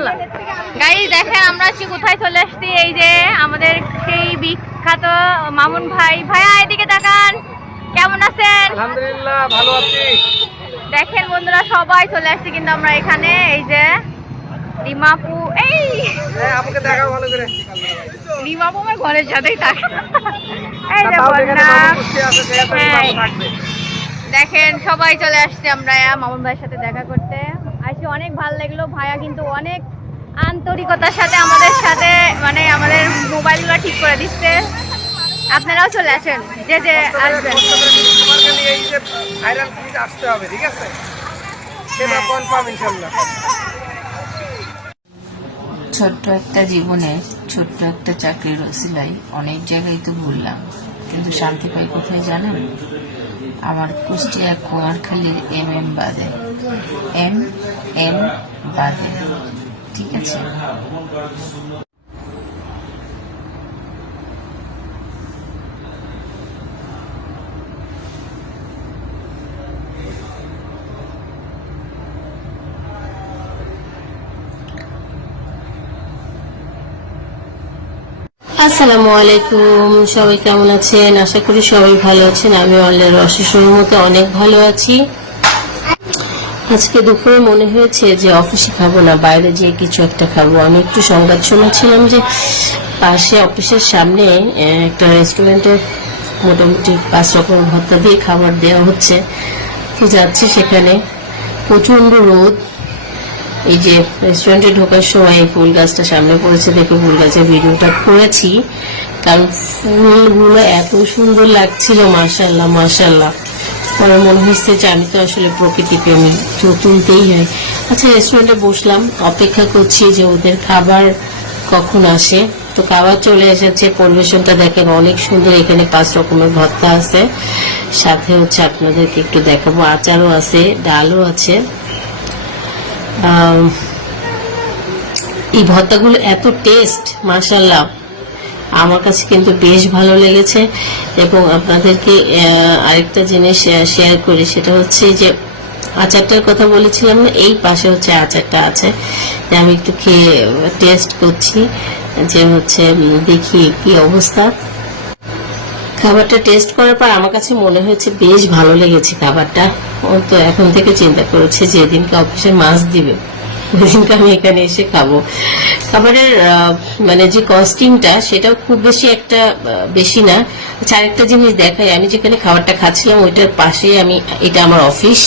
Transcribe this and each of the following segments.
ইনশাল্লাহ গাই দেখেন আমরা আজকে কোথায় চলে আসছি? এই যে আমাদের সেই বিখ্যাত মামুন ভাই। ভাইয়া এদিকে তাকান। কেমন আছেন? আলহামদুলিল্লাহ ভালো আছি। দেখেন বন্ধুরা সবাই চলে আসছে কিন্তু আমরা এখানে। এই যে রিমাপু এই হ্যাঁ দেখাও ভালো করে। রিমাপু আমার ঘরের সাথেই থাকে। এই যে বন্যা। হ্যাঁ। থাকবে। দেখেন সবাই চলে আসছে আমরা মামুন ভাইয়ের সাথে দেখা করতে। আসে অনেক ভালো লাগল। ভাইয়া কিন্তু অনেক আন্তরিকতার সাথে আমাদের সাথে মানে আমাদের মোবাইলগুলো ঠিক করে দিচ্ছে। আপনারাও চলে আসেন যে যে আসবেন। কষ্ট করে কিন্তু তোমার খালি এই যে ভাইরাল ক্লিপ আসতে হবে ঠিক আছে? সেটা হ্যাঁ। কনফার্ম ইনশাল্লাহ। ছোট্ট একটা জীবনে ছোট্ট একটা চাকরির ওসিলাই অনেক জায়গায় তো ঘুরলাম। কিন্তু শান্তি পাই কোথায় জানেন? আমার কুষ্টিয়া কুমারখালীর এম এম বাদে। এম এম বাদে। ঠিক আছে। আসসালামু আলাইকুম, সবাই কেমন আছেন? আশা করি সবাই ভালো আছেন। আমি অনলাইন অশেষ মতো অনেক ভালো আছি। আজকে দুপুরে মনে হয়েছে যে অফিসে খাব না, বাইরে যেয়ে কিছু একটা খাব। আমি একটু সংবাদ শুনেছিলাম যে পাশে অফিসের সামনে একটা রেস্টুরেন্টে মোটামুটি পাঁচ রকম ভর্তা দিয়ে খাবার দেওয়া হচ্ছে। তো যাচ্ছি সেখানে। প্রচণ্ড রোদ। এই যে রেস্টুরেন্টে ঢোকার সময় ফুল গাছটা সামনে পড়েছে দেখে ফুল গাছের ভিডিওটা করেছি। কারণ ফুলগুলো এত সুন্দর লাগছিল মাশাল্লাহ মাশাল্লাহ আমার মনে হচ্ছে যে আমি তো আসলে প্রকৃতি প্রেমী তো তুলতেই হয়। আচ্ছা রেস্টুরেন্টে বসলাম, অপেক্ষা করছি যে ওদের খাবার কখন আসে। তো খাবার চলে এসেছে, পরিবেশনটা দেখেন অনেক সুন্দর, এখানে পাঁচ রকমের ভর্তা আছে। সাথে হচ্ছে আপনাদেরকে একটু দেখাবো, আচারও আছে, ডালও আছে। এই ভর্তাগুলো এত টেস্ট মাশাল্লাহ আমার কাছে কিন্তু বেশ ভালো লেগেছে এবং আপনাদেরকে আরেকটা জিনিস শেয়ার করি, সেটা হচ্ছে যে আচারটার কথা বলেছিলাম না, এই পাশে হচ্ছে আচারটা আছে। আমি একটু খেয়ে টেস্ট করছি যে হচ্ছে দেখি কি অবস্থা। খাবারটা টেস্ট করার পর আমার কাছে মনে হয়েছে বেশ ভালো লেগেছে খাবারটা। ও তো এখন থেকে চিন্তা করেছে যে এদিনকে অফিসে মাছ দিবে। ওইদিনকে আমি এখানে এসে খাব। খাবারের মানে যে কস্টিংটা সেটাও খুব বেশি একটা বেশি না। আচ্ছা আরেকটা জিনিস দেখাই। আমি যেখানে খাবারটা খাচ্ছিলাম, ওইটার পাশে আমি, এটা আমার অফিস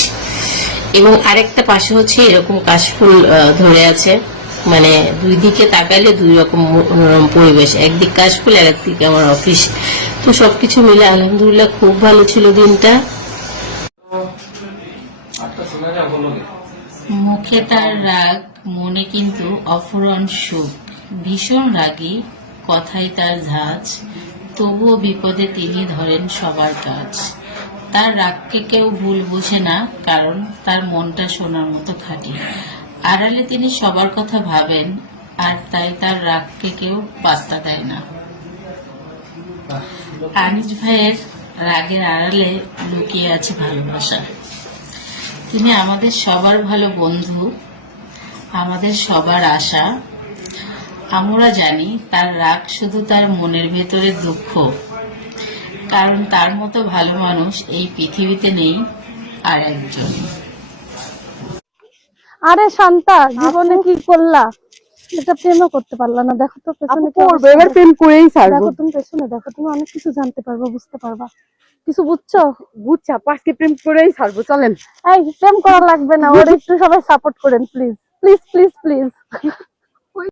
এবং আরেকটা পাশে হচ্ছে এরকম কাশফুল ধরে আছে। মানে দুই দিকে তাকাইলে দুই রকম মনোরম পরিবেশ। একদিক কাশফুল আর একদিকে আমার অফিস তো সবকিছু মিলে আলহামদুলিল্লাহ খুব ভালো ছিল দিনটা। মুখে তার রাগ, মনে কিন্তু অফুরন সুখ। ভীষণ রাগী কথাই তার ঝাঁজ, তবুও বিপদে তিনি ধরেন সবার কাজ। তার রাগকে কেউ ভুল বোঝে না, কারণ তার মনটা সোনার মতো খাঁটি। আড়ালে তিনি সবার কথা ভাবেন, আর তাই তার রাগকে কেউ পাত্তা দেয় না। আনিস ভাইয়ের রাগের আড়ালে লুকিয়ে আছে ভালোবাসা। তিনি আমাদের সবার ভালো বন্ধু আমাদের সবার আশা। আমরা জানি তার রাগ শুধু তার মনের ভেতরে দুঃখ কারণ তার মতো ভালো মানুষ এই পৃথিবীতে নেই আর একজন। আরে শান্তা জীবনে কি করলা? এটা প্রেমও করতে পারলা না। দেখো তো পেছনে করব এবার প্রেম করেই ছাড়বো। দেখো তুমি পেছনে দেখো তুমি অনেক কিছু জানতে পারবা বুঝতে পারবা। কিছু বুঝছ? বুঝছা পাঁচকে প্রেম করেই ছাড়বো চলেন। এই প্রেম করা লাগবে না ওর একটু সবাই সাপোর্ট করেন প্লিজ প্লিজ প্লিজ প্লিজ